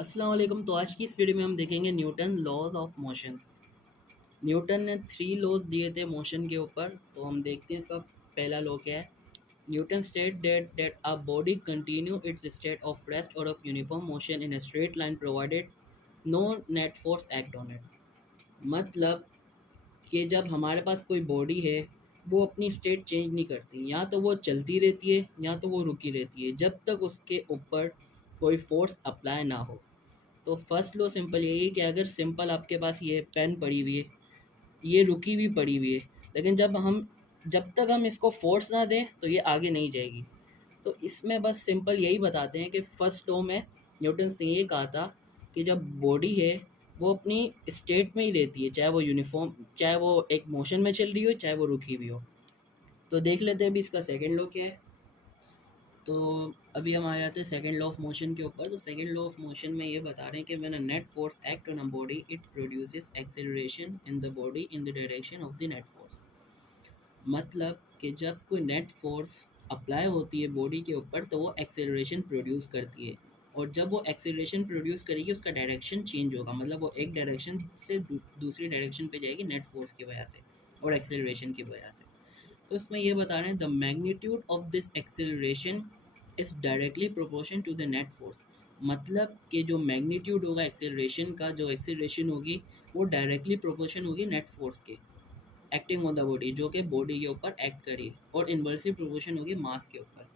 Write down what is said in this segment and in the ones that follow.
अस्सलाम वालेकुम। तो आज की इस वीडियो में हम देखेंगे Newton laws of motion. Newton ने 3 लॉज दिए थे मोशन के ऊपर। तो हम देखते हैं इसका पहला लॉ क्या है। Newton state that a body continue its state of rest or of uniform motion in a straight line provided no net force act on it. मतलब कि जब हमारे पास कोई बॉडी है वो अपनी स्टेट चेंज नहीं करती, या तो वो चलती रहती है या तो वो रुकी रहती है, जब तक उसके ऊपर कोई फोर्स अप्लाई ना हो। तो फर्स्ट लो सिंपल यही है कि अगर सिंपल आपके पास ये पेन पड़ी हुई है, ये रुकी हुई पड़ी हुई है, लेकिन जब तक हम इसको फोर्स ना दें तो ये आगे नहीं जाएगी। तो इसमें बस सिंपल यही बताते हैं कि फर्स्ट लॉ में न्यूटन ने ये कहा था कि जब बॉडी है वो अपनी स्टेट में ही रहती है, चाहे वो यूनिफॉर्म, चाहे वो एक मोशन में चल रही हो, चाहे वो रुकी हुई हो। तो देख लेते हैं अभी इसका सेकेंड लॉ क्या है। तो अभी हम आ जाते हैं सेकेंड लॉ ऑफ मोशन के ऊपर। तो सेकेंड लॉ ऑफ मोशन में ये बता रहे हैं कि when a net force act on a body it produces acceleration in the body in the direction of the net force. मतलब कि जब कोई नेट फोर्स अप्लाई होती है बॉडी के ऊपर तो वो एक्सेलरेशन प्रोड्यूस करती है, और जब वो एक्सेलरेशन प्रोड्यूस करेगी उसका डायरेक्शन चेंज होगा, मतलब वो एक डायरेक्शन से दूसरी डायरेक्शन पे जाएगी नेट फोर्स की वजह से और एक्सेलरेशन की वजह से। तो इसमें ये बता रहे हैं the magnitude of this acceleration is directly proportion to the net force. मतलब कि जो मैग्नीट्यूड होगा एक्सेलरेशन का, जो एक्सेलरेशन होगी वो डायरेक्टली प्रोपोर्शन होगी नेट फोर्स के एक्टिंग ऑन द बॉडी, जो कि बॉडी के ऊपर एक्ट करी, और इन्वर्सली प्रोपोर्शन होगी मास के ऊपर,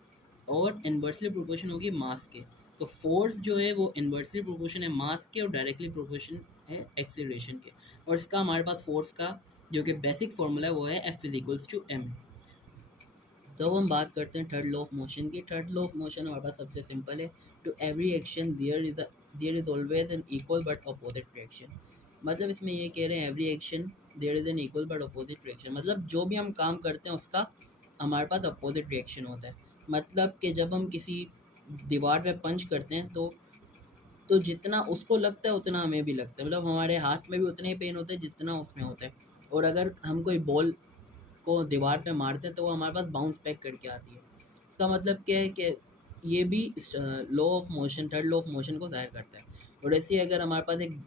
और इन्वर्सली प्रोपोर्शन होगी मास के। तो फोर्स जो है वो इन्वर्सली प्रोपोर्शन है मास के और डायरेक्टली प्रोपोर्शन है एक्सेलरेशन के। और इसका हमारे पास फोर्स का जो कि बेसिक फॉर्मूला है वो है F is equals to M. तो अब हम बात करते हैं थर्ड लॉ ऑफ मोशन की। थर्ड लॉ ऑफ मोशन हमारे पास सबसे सिंपल है, to every action there is always an equal but opposite reaction. मतलब इसमें ये कह रहे हैं every action there is an equal but opposite reaction, मतलब जो भी हम काम करते हैं उसका हमारे पास अपोजिट रिएक्शन होता है। मतलब कि जब हम किसी दीवार पे पंच करते हैं तो जितना उसको लगता है उतना हमें भी लगता है, मतलब हमारे हाथ में भी उतने ही पेन होते हैं जितना उसमें होता है। और अगर हम कोई बॉल को दीवार पे मारते हैं तो वो हमारे पास बाउंस बैक करके आती है। इसका मतलब क्या है कि ये भी law of motion, third law of motion को ज़ाहिर करता है। और ऐसे ही अगर हमारे पास एक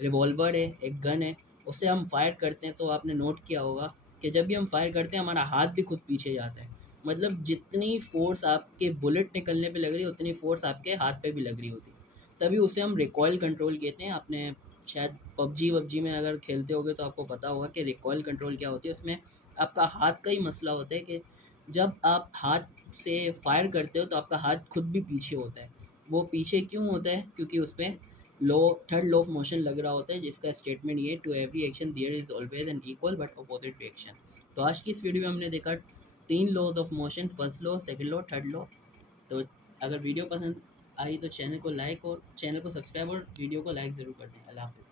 रिवॉल्वर है, एक गन है, उससे हम फायर करते हैं तो आपने नोट किया होगा कि जब भी हम फायर करते हैं हमारा हाथ भी खुद पीछे जाता है। मतलब जितनी फोर्स आपके बुलेट निकलने पे लग रही है उतनी फोर्स आपके हाथ पे भी लग रही होती है, तभी उसे हम रिकॉइल कंट्रोल कहते हैं। आपने शायद पबजी वबजी में अगर खेलते होगे तो आपको पता होगा कि रिकॉइल कंट्रोल क्या होती है। उसमें आपका हाथ का ही मसला होता है कि जब आप हाथ से फायर करते हो तो आपका हाथ खुद भी पीछे होता है। वो पीछे क्यों होता है? क्योंकि उस पर लो थर्ड लॉ ऑफ मोशन लग रहा होता है, जिसका स्टेटमेंट ये, to every action there is always an equal but opposite reaction. तो आज की इस वीडियो में हमने देखा 3 laws of motion, first law, second law, third law. तो अगर वीडियो पसंद आई तो चैनल को लाइक और चैनल को सब्सक्राइब और वीडियो को लाइक ज़रूर कर दें। अल्लाह हाफ़िज़।